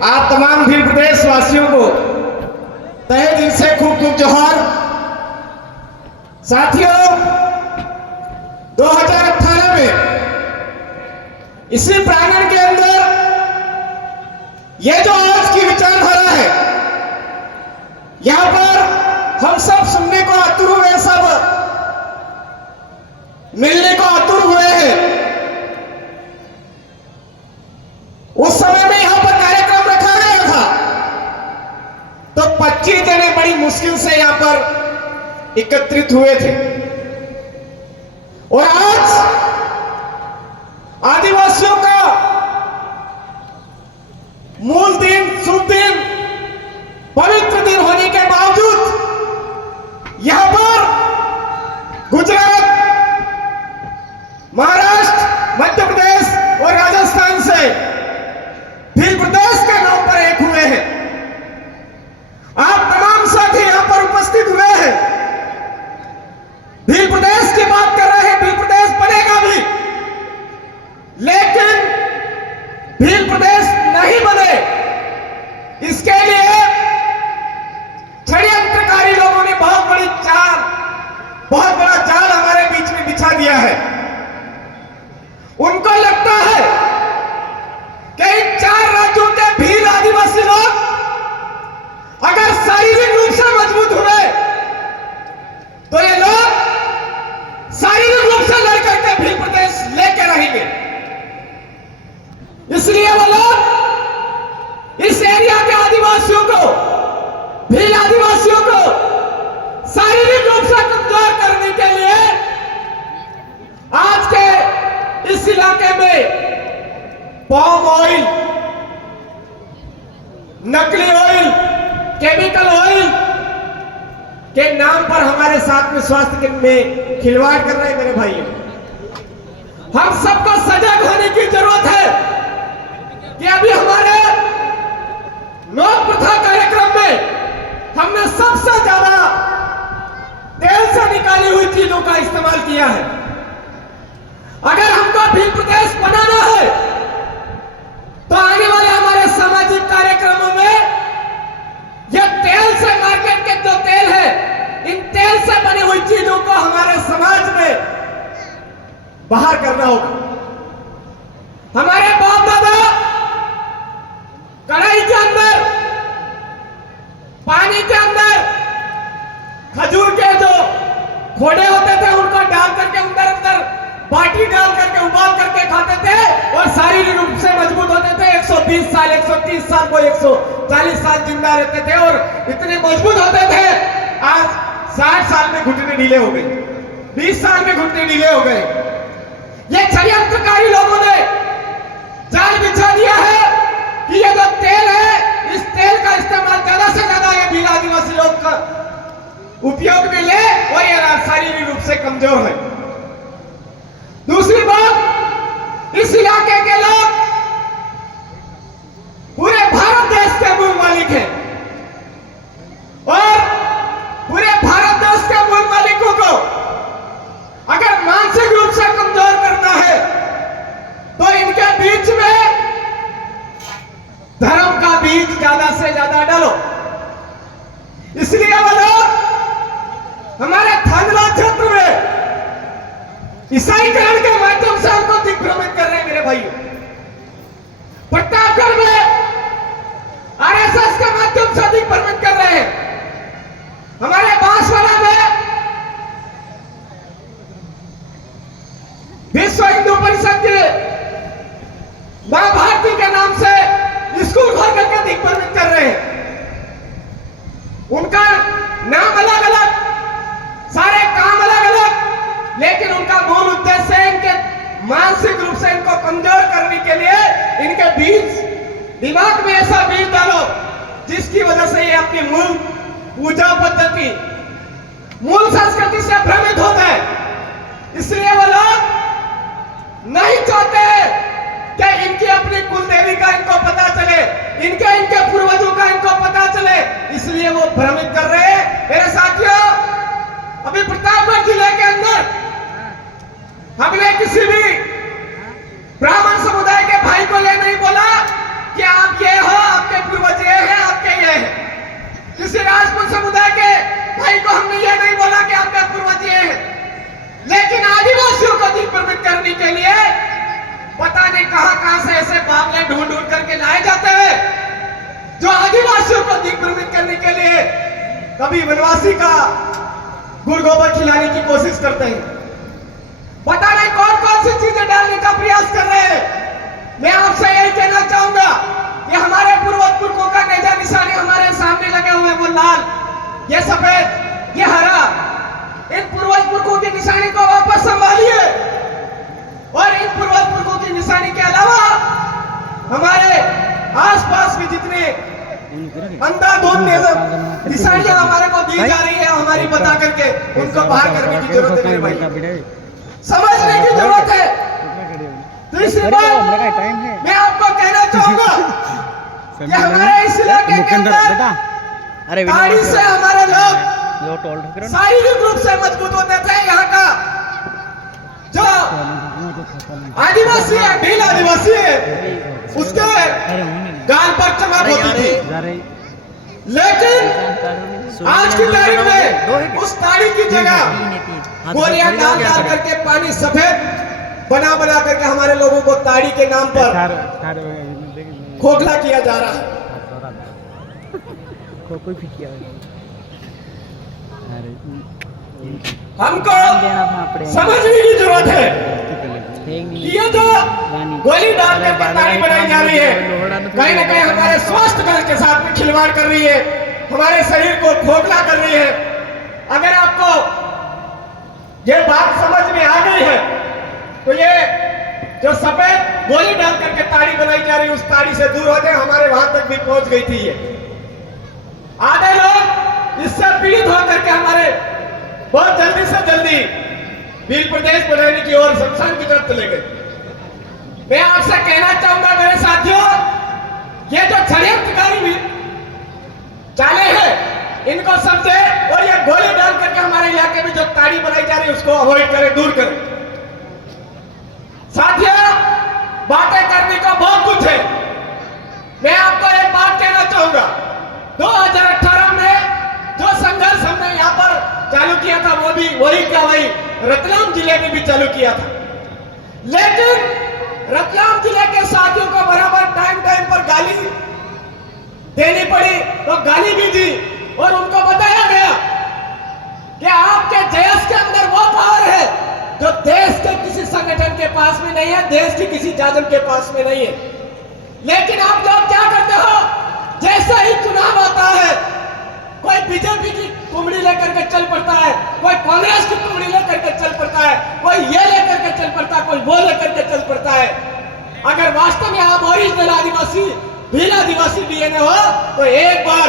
आप तमाम भील प्रदेश वासियों को तहे दिल से खूब खूब जोहार। साथियों, 2018 में इसी प्रांगण के अंदर ये जो आज की विचारधारा है, यहां पर हम सब सुनने को आतुर हुए, सब मिलने को आतुर हुए हैं। उस समय में यहां पर कार्यक्रम रखा गया था तो 25 जने बड़ी मुश्किल से यहां पर एकत्रित हुए थे। और आज आदिवासियों का मूल दिन, शुभ दिन, पवित्र दिन होने के बावजूद यहां पर गुजरात, महाराष्ट्र, मध्य प्रदेश और राजस्थान से भील प्रदेश के नाम पर एक हुए हैं। आप तमाम साथी यहां पर उपस्थित हुए हैं। भील प्रदेश की बात कर रहे हैं, भील प्रदेश बनेगा भी, लेकिन भील प्रदेश नहीं बने, इसके लिए षड्यंत्रकारी लोगों ने बहुत बड़ा जाल हमारे बीच में बिछा दिया है। उनको लगता है कि इन 4 राज्यों के भील आदिवासी लोग अगर शारीरिक रूप से मजबूत हुए तो ये लोग शारीरिक रूप से लड़कर के भील प्रदेश लेके रहेंगे। इसलिए वो लोग इस एरिया के आदिवासियों को, भील आदिवासियों को शारीरिक रूप से कमजोर करने के लिए आज के इस इलाके में पाम ऑयल, नकली ऑयल, केमिकल ऑयल के नाम पर हमारे साथ में स्वास्थ्य में खिलवाड़ कर रहे हैं। मेरे भाइयों, हम सबको सजग होने की जरूरत है कि अभी हमारे नोट प्रथा कार्यक्रम में हमने सबसे ज्यादा तेल से निकाली हुई चीजों का इस्तेमाल किया है। अगर हमको भील प्रदेश बनाना है तो आने वाले हमारे सामाजिक कार्यक्रमों में यह तेल से, मार्केट के जो तेल है, इन तेल से बनी हुई चीजों को हमारे समाज में बाहर करना होगा। हमारे बाप दादा कढ़ाई के अंदर, पानी के अंदर खजूर के जो खोड़े होते थे उनको डाल करके अंदर बाटी डाल करके उबाल करके खाते थे और शारीरिक रूप से मजबूत होते थे। 120 साल, 130 साल, को 140 साल जिंदा रहते थे और इतने मजबूत होते थे। आज 60 साल में घुटने ढीले हो गए, 20 साल में घुटने ढीले हो गए। ये षड्यंत्रकारी लोगों ने जाल बिछा दिया है कि ये जो तेल है, इस तेल का इस्तेमाल ज्यादा से ज्यादा ये भील आदिवासी लोग का उपयोग में ले और ये शारीरिक रूप से कमजोर है। दूसरी बात, इस इलाके के लोग पूरे भारत देश के मूल मालिक हैं और पूरे भारत देश के मूल मालिकों को अगर मानसिक रूप से कमजोर करना है तो इनके बीच में धर्म का बीज ज्यादा से ज्यादा डालो। इसलिए वो लोग हमारे थानला क्षेत्र में ईसाईकरण के माध्यम से हमको दिग्भ्रमित कर रहे हैं। मेरे भाइयों, प्रतापगढ़ में आरएसएस के माध्यम से दिग्भ्रमित कर रहे हैं। हमारे बांसवाड़ा में विश्व हिंदू परिषद के मां भारती के नाम से स्कूल खोल करके दिग्भ्रमित कर रहे हैं। उनका नाम अलग अलग, सारे काम अलग अलग, लेकिन उनका मूल उद्देश्य है इनके मानसिक रूप से इनको कमजोर करने के लिए इनके बीच, दिमाग में ऐसा बीज डालो जिसकी वजह से ये अपनी मूल पूजा पद्धति, मूल संस्कृति से भ्रमित हो गए। इसलिए वो लोग नहीं चाहते कि इनकी अपनी कुल देवी का इनको पता चले, इनके पूर्वजों का इनको पता चले, इसलिए वो भ्रमित कर रहे हैं। मेरे साथियों, अभी प्रतापगढ़ जिले के अंदर हमने किसी भी ब्राह्मण समुदाय के भाई को ये नहीं बोला कि आप ये हो, आपके समुदाय के भाई को हमने ये नहीं बोला कि आपका पूर्वज ये है, लेकिन आदिवासियों को दिग्भ्रमित करने के लिए पता नहीं कहां से ऐसे मामले ढूंढ ढूंढ करके लाए जाते हैं जो आदिवासियों को दिग्भ्रमित करने के लिए कभी वनवासी का गुड़ गोबर खिलाने की कोशिश करते हैं। पता नहीं कौन कौन सी चीजें डालने का प्रयास कर रहे हैं। मैं आपसे यही कहना चाहूंगा कि हमारे पूर्वज पुरखों का नेजा निशानी हमारे सामने लगे हुए, वो लाल, ये सफेद, ये हरा, इन पूर्वज पुरखों की निशानी को वापस संभालिए और इन पूर्वज पुरखों की निशानी के अलावा हमारे आसपास के जितने अंधाधुंध निशानियां हमारे को दी जा रही है, हमारी बता करके उनको बाहर करने की जरूरत है मेरे भाई, समझने की जरूरत है। दूसरी बात मैं आपको कहना चाहूंगा कि हमारे इस इलाके के अंदर ताड़ी से हमारे लोग शारीरिक रूप से मजबूत होते थे। यहाँ का जो आदिवासी है, भील आदिवासी है, उसके गाल पर चमक होती थी, लेकिन आज की तारीख में उस ताड़ी की जगह गोलियां डाल डाल करके पानी सफेद बना बना करके हमारे लोगों को ताड़ी के नाम पर खोखला किया जा रहा है। हमको समझने की जरूरत है कि ये जो गोली डाल करके ताड़ी बनाई जा रही है, कहीं ना कहीं हमारे स्वास्थ्य के साथ में खिलवाड़ कर रही है, हमारे शरीर को खोखला कर रही है। अगर आपको ये बात समझ में आ गई है तो ये जो सफेद गोली डाल करके ताड़ी बनाई जा रही है, उस ताड़ी से दूर हो जाए। हमारे वहां तक भी पहुंच गई थी ये। आधे लोग इससे पीड़ित होकर के हमारे बहुत जल्दी से जल्दी भील प्रदेश बनाने की ओर शमशान की तरफ चले गए। मैं आपसे कहना चाहूंगा मेरे साथियों, ये जो षड्यंत्रकारी भी चाले हैं, इनको समझे और ये गोली डाल करके हमारे इलाके में जो ताड़ी बनाई जा रही है उसको अवॉइड करें, दूर करें। साथियों, बातें करने का बहुत कुछ है। मैं आपको एक बात कहना चाहूंगा, 2018 में जो संघर्ष हमने यहाँ पर चालू किया था, वो भी वही रतलाम जिले में भी चालू किया था, लेकिन रतलाम जिले के साथियों को बराबर टाइम पर गाली देनी पड़ी, तो गाली भी दी और उनको बताया गया कि आपके देश के अंदर वो पावर है जो देश के किसी संगठन के पास में नहीं है, देश की किसी जाजम के पास में नहीं है। लेकिन आप लोग क्या करते हो, जैसा ही चुनाव आता है कोई बीजेपी की कुमड़ी लेकर के चल पड़ता है, कोई कांग्रेस की कुमड़ी लेकर के चल पड़ता है, कोई ये लेकर के चल पड़ता है, कोई वो लेकर के चल पड़ता है। अगर वास्तव में आप ओरिजिनल आदिवासी, भील आदिवासी डीएनए हो तो एक बार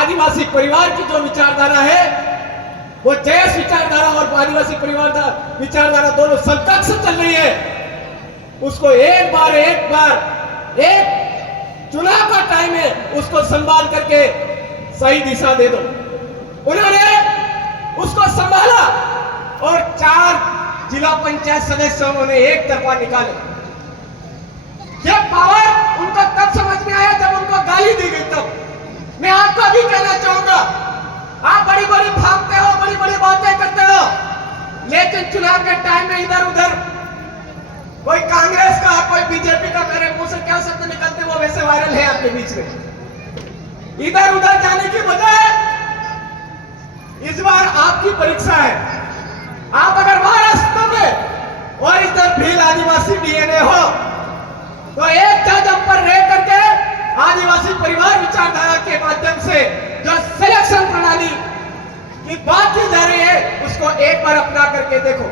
आदिवासी परिवार की जो विचारधारा है, वो जैस विचारधारा और आदिवासी परिवार विचारधारा दोनों समकक्ष चल रही है, उसको एक बार चुनाव का टाइम है, उसको संभाल करके सही दिशा दे दो। उन्होंने उसको संभाला और 4 जिला पंचायत सदस्यों ने एक तरफा निकाले। ये पावर उनको तब समझ में आया जब उनको गाली दी गई। तब मैं आपको भी कहना चाहूंगा, आप बड़ी बड़ी भागते हो, बड़ी बड़ी बातें करते हो, लेकिन चुनाव के टाइम में इधर उधर कोई कांग्रेस का, कोई बीजेपी का, मेरे मुंह से क्या शब्द निकलते वो वैसे वायरल है आपके बीच में। इधर उधर जाने की बजाय इस बार आपकी परीक्षा है। आप अगर महाराष्ट्र में और इधर भील आदिवासी डीएनए हो तो एक जगह पर रह करके आदिवासी परिवार विचारधारा के माध्यम से जो सिलेक्शन प्रणाली की बात की जा रही है, उसको एक बार अपना करके देखो।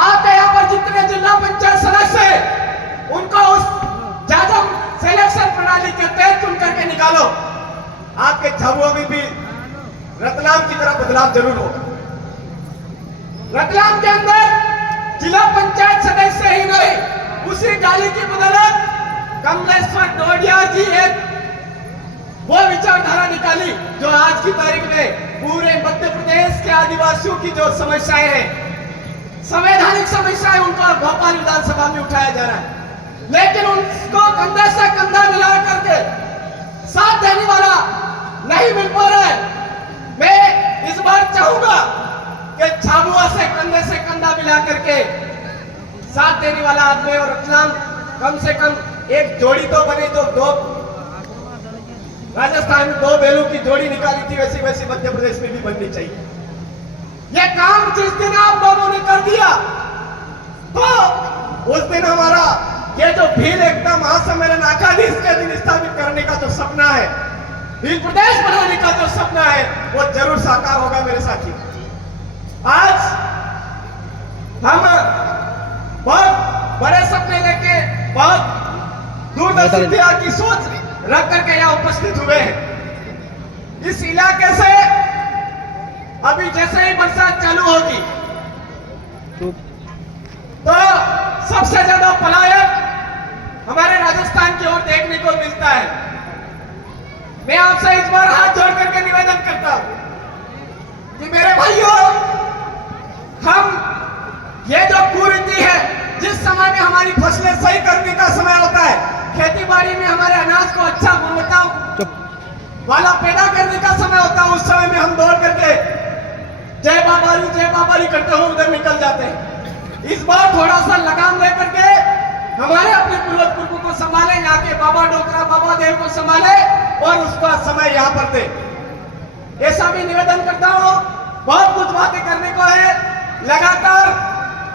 आपके यहाँ पर जितने जिला पंचायत सदस्य है, उनको उस जाजम सिलेक्शन प्रणाली के तहत चुन करके निकालो। आपके झाबुआ में भी रतलाम की तरह बदलाव जरूर होगा। रतलाम के अंदर जिला पंचायत सदस्य ही नहीं, उसी गाली की बदौलत कमलेश्वर डोडिया जी एक वो विचारधारा निकाली जो आज की तारीख में पूरे मध्य प्रदेश के आदिवासियों की जो समस्याएं हैं, संवैधानिक समस्याएं, उनको भोपाल विधानसभा में उठाया जा रहा है, लेकिन उनको कंधे से कंधा मिला करके साथ देने वाला नहीं मिल पा रहा है। मिला करके साथ देने वाला आदमी और रतलाम कम से कम एक जोड़ी तो बने, जो दो राजस्थान में 2 बैलों की जोड़ी निकाली थी, वैसी वैसी मध्य प्रदेश में भी बननी चाहिए। ये काम जिस दिन आप दोनों ने कर दिया तो उस दिन हमारा ये जो भील एकता महासम्मेलन अखाधीश के दिन स्थापित करने का जो सपना है, भील प्रदेश बनाने का जो सपना है, वो जरूर साकार होगा मेरे साथी। आज हम बहुत बड़े सपने लेके, बहुत दूरदर्शिता की सोच रख करके यहाँ उपस्थित हुए हैं। इस इलाके से अभी जैसे ही बरसात चालू होगी तो सबसे ज्यादा पलायन हमारे राजस्थान की ओर देखने को मिलता है। मैं आपसे इस बार हाथ जोड़ करके निवेदन करता हूं कि मेरे भाइयों, हम ये जो कुरीति है, जिस समय में हमारी फसलें सही करने का समय होता है, खेती बाड़ी में हमारे अनाज को अच्छा गुणवत्ता वाला पैदा करने का समय होता है, उस समय में हम दौड़ करके जय बाबारी करते हुए उधर निकल जाते हैं। इस बार थोड़ा सा लगाम लेकर के हमारे अपने पूर्वज पुरखों को संभाले, यहाँ के बाबा डोकरा बाबा देव को संभाले और उसका समय यहाँ पर दे। ऐसा भी निवेदन करता हूँ। बहुत कुछ बातें करने को है। लगातार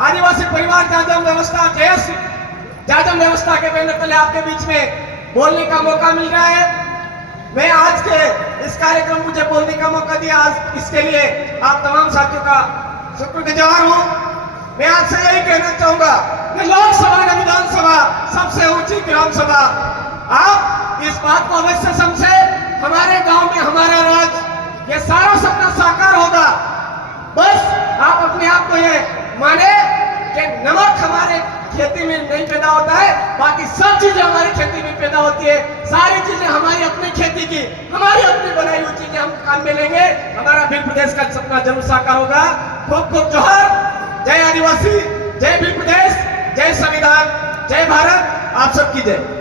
आदिवासी परिवार जाजम व्यवस्था, जाजम व्यवस्था के बैनर तले आपके बीच में बोलने का मौका मिल रहा है। मैं आज के इस कार्यक्रम मुझे बोलने का मौका दिया, आज इसके लिए आप तमाम साथियों का शुक्रगुजार हूँ। मैं आपसे यही कहना चाहूंगा कि लोकसभा न विधानसभा सबसे ऊंची ग्राम सभा, आप इस बात को अवश्य समझे। हमारे गांव में हमारा राज, ये सारा सपना साकार होगा। बस आप अपने आप को ये माने कि नमक हमारे खेती में नहीं पैदा होता है, बाकी सब चीजें हमारी खेती में पैदा होती है। सारी चीजें हमारी अपनी खेती की, हमारी अपनी बनाई हुई चीजें हम काम में लेंगे, हमारा भील प्रदेश का सपना जरूर साकार होगा। खूब खूब जोहर। जय आदिवासी, जय भील प्रदेश, जय संविधान, जय भारत। आप सबकी जय।